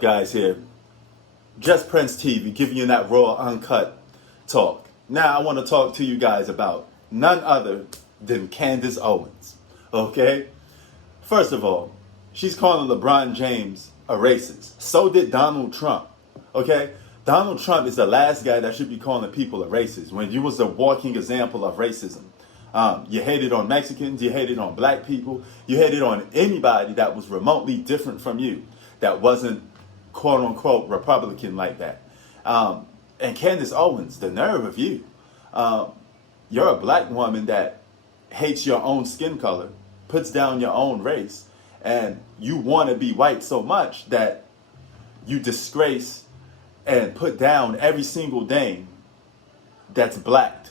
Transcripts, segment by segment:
up, guys? Here, Just Prince TV, giving you that raw, uncut talk. Now, I want to talk to you guys about none other than Candace Owens. Okay? First of all, she's calling LeBron James a racist. So did Donald Trump. Okay? Donald Trump is the last guy that should be calling people a racist when you was a walking example of racism. You hated on Mexicans, you hated on black people, you hated on anybody that was remotely different from you, that wasn't quote unquote Republican like that. And Candace Owens, the nerve of you. You're a black woman that hates your own skin color, puts down your own race, and you want to be white so much that you disgrace and put down every single thing that's black,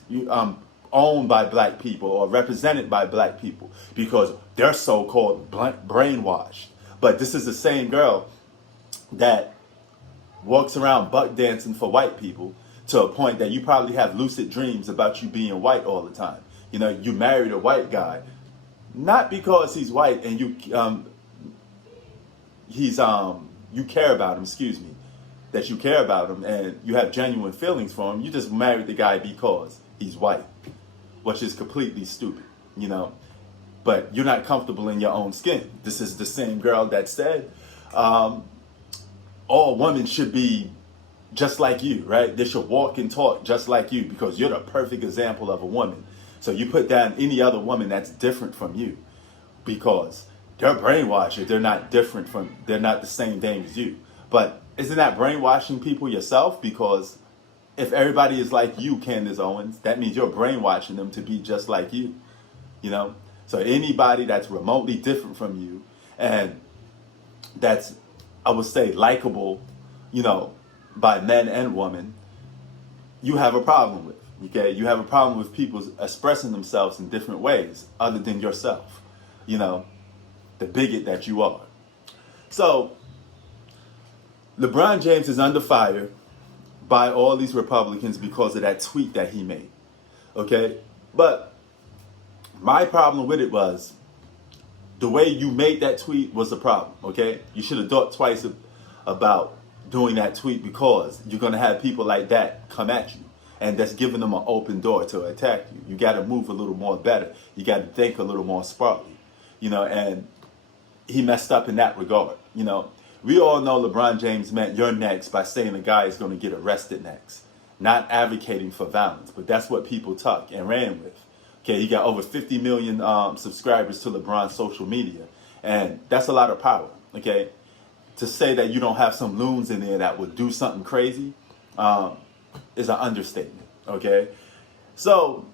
owned by black people or represented by black people, because they're so-called brainwashed. But this is the same girl that walks around buck dancing for white people to a point that you probably have lucid dreams about you being white all the time. You know, you married a white guy, not because he's white and you care about him, that you care about him and you have genuine feelings for him. You just married the guy because he's white, which is completely stupid, you know. But you're not comfortable in your own skin. This is the same girl that said all women should be just like you, right? They should walk and talk just like you because you're the perfect example of a woman. So you put down any other woman that's different from you because they're brainwashed. They're not the same thing as you. But isn't that brainwashing people yourself? Because if everybody is like you, Candace Owens, that means you're brainwashing them to be just like you, you know? So anybody that's remotely different from you and that's, I would say, likable, you know, by men and women, you have a problem with, okay? You have a problem with people expressing themselves in different ways other than yourself, you know, the bigot that you are. So LeBron James is under fire by all these Republicans because of that tweet that he made, okay? But my problem with it was the way you made that tweet was the problem, okay? You should have thought twice about doing that tweet because you're going to have people like that come at you, and that's giving them an open door to attack you. You got to move a little more better. You got to think a little more smartly, you know, and he messed up in that regard, you know. We all know LeBron James meant you're next by saying the guy is going to get arrested next, not advocating for violence. But that's what people took and ran with. Okay, he got over 50 million subscribers to LeBron's social media, and that's a lot of power. Okay, to say that you don't have some loons in there that would do something crazy is an understatement. Okay, so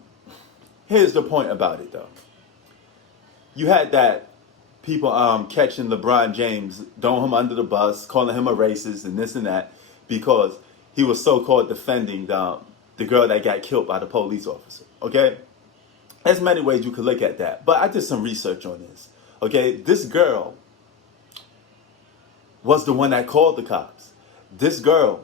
here's the point about it, though. You had that. People catching LeBron James, throwing him under the bus, calling him a racist and this and that because he was so-called defending the girl that got killed by the police officer, okay? There's many ways you could look at that, but I did some research on this, okay? This girl was the one that called the cops. This girl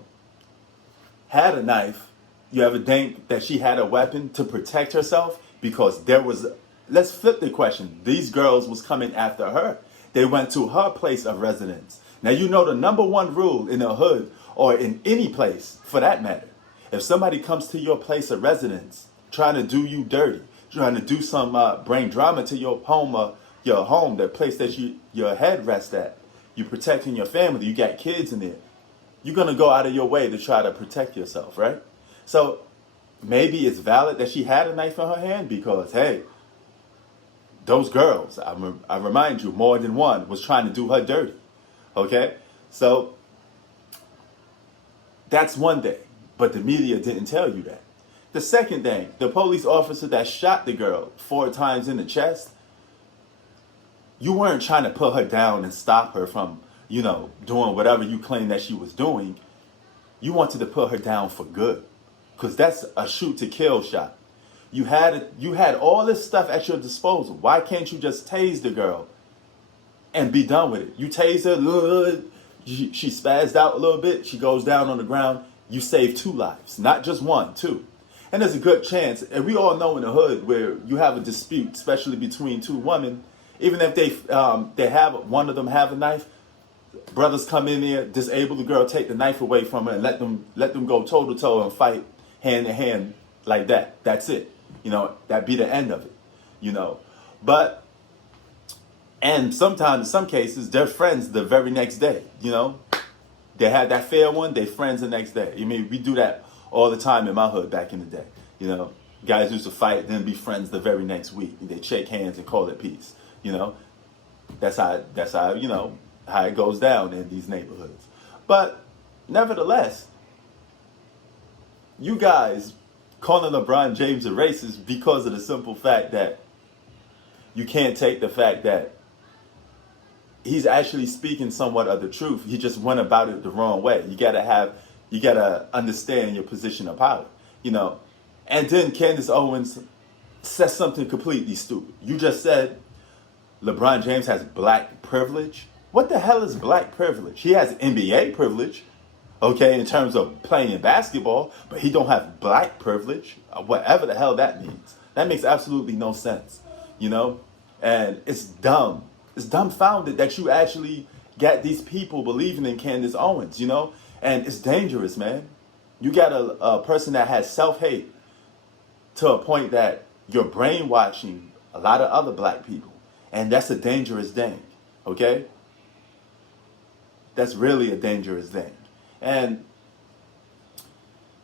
had a knife. You ever think that she had a weapon to protect herself? Because there was... Let's flip the question. These girls was coming after her. They went to her place of residence. Now, you know the number one rule in a hood or in any place for that matter. If somebody comes to your place of residence trying to do you dirty, trying to do some bring drama to your home, the place that your head rests at, you're protecting your family, you got kids in there, you're going to go out of your way to try to protect yourself, right? So maybe it's valid that she had a knife in her hand because, hey, those girls, I remind you, more than one, was trying to do her dirty, okay? So that's one thing, but the media didn't tell you that. The second thing, the police officer that shot the girl 4 times in the chest, you weren't trying to put her down and stop her from, you know, doing whatever you claim that she was doing. You wanted to put her down for good because that's a shoot to kill shot. You had all this stuff at your disposal. Why can't you just tase the girl and be done with it? You tase her, she spazzed out a little bit, she goes down on the ground, you save 2 lives, not just 1, 2. And there's a good chance, and we all know in the hood where you have a dispute, especially between 2 women, even if they have one of them have a knife, Brothers come in there, disable the girl, take the knife away from her, and let them go toe to toe and fight hand to hand like that. That's it. That'd be the end of it. But and sometimes in some cases they're friends the very next day. They had that fair one, they friends the next day. We do that all the time in my hood back in the day. Guys used to fight, then be friends the very next week. They shake hands and call it peace. That's how how it goes down in these neighborhoods. But nevertheless, you guys calling LeBron James a racist because of the simple fact that you can't take the fact that he's actually speaking somewhat of the truth. He just went about it the wrong way. You gotta understand your position of power, And then Candace Owens says something completely stupid. You just said LeBron James has black privilege. What the hell is black privilege? He has NBA privilege, okay, in terms of playing basketball, but he don't have black privilege, whatever the hell that means. That makes absolutely no sense, And it's dumb. It's dumbfounded that you actually got these people believing in Candace Owens, And it's dangerous, man. You got a person that has self-hate to a point that you're brainwashing a lot of other black people. And that's a dangerous thing, okay? That's really a dangerous thing. And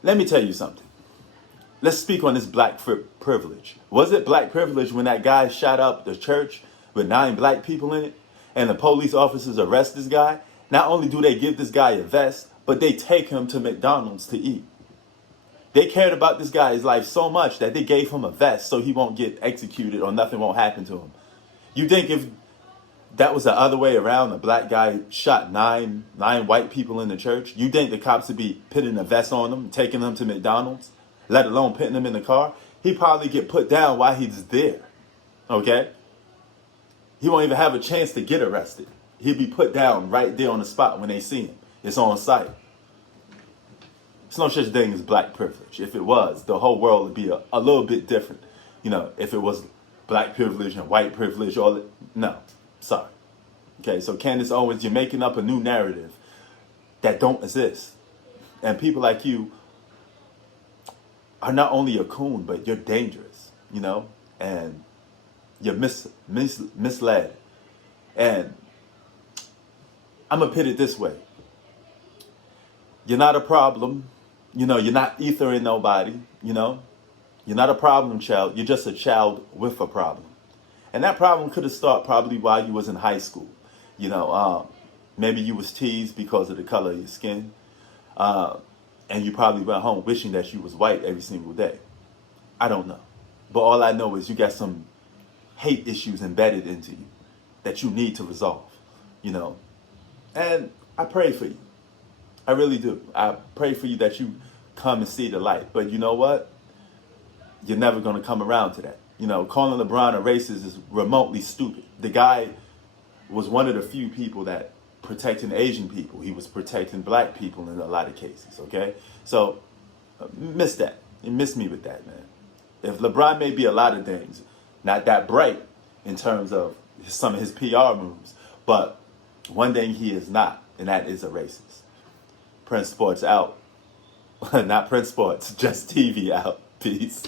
let me tell you something. Let's speak on this black privilege. Was it black privilege when that guy shot up the church with 9 black people in it and the police officers arrest this guy? Not only do they give this guy a vest, but they take him to McDonald's to eat. They cared about this guy's life so much that they gave him a vest so he won't get executed or nothing won't happen to him. You think if that was the other way around, a black guy shot nine white people in the church, you think the cops would be putting a vest on them, taking them to McDonald's, let alone putting them in the car? He'd probably get put down while he's there, okay? He won't even have a chance to get arrested. He'd be put down right there on the spot when they see him. It's on site. There's no such thing as black privilege. If it was, the whole world would be a little bit different. If it was black privilege and white privilege, no, sorry. Okay, so Candace Owens, you're making up a new narrative that don't exist. And people like you are not only a coon, but you're dangerous, and you're misled. And I'm going to put it this way. You're not a problem. You're not ethering nobody, You're not a problem child. You're just a child with a problem. And that problem could have started probably while you was in high school. Maybe you was teased because of the color of your skin. And you probably went home wishing that you was white every single day. I don't know. But all I know is you got some hate issues embedded into you that you need to resolve, And I pray for you. I really do. I pray for you that you come and see the light. But you know what? You're never going to come around to that. Calling LeBron a racist is remotely stupid. The guy was one of the few people that protecting Asian people. He was protecting black people in a lot of cases, okay? So, miss that. You miss me with that, man. If LeBron may be a lot of things, not that bright in terms of some of his PR moves, but one thing he is not, and that is a racist. Prince Sports out. Not Prince Sports, just TV out. Peace.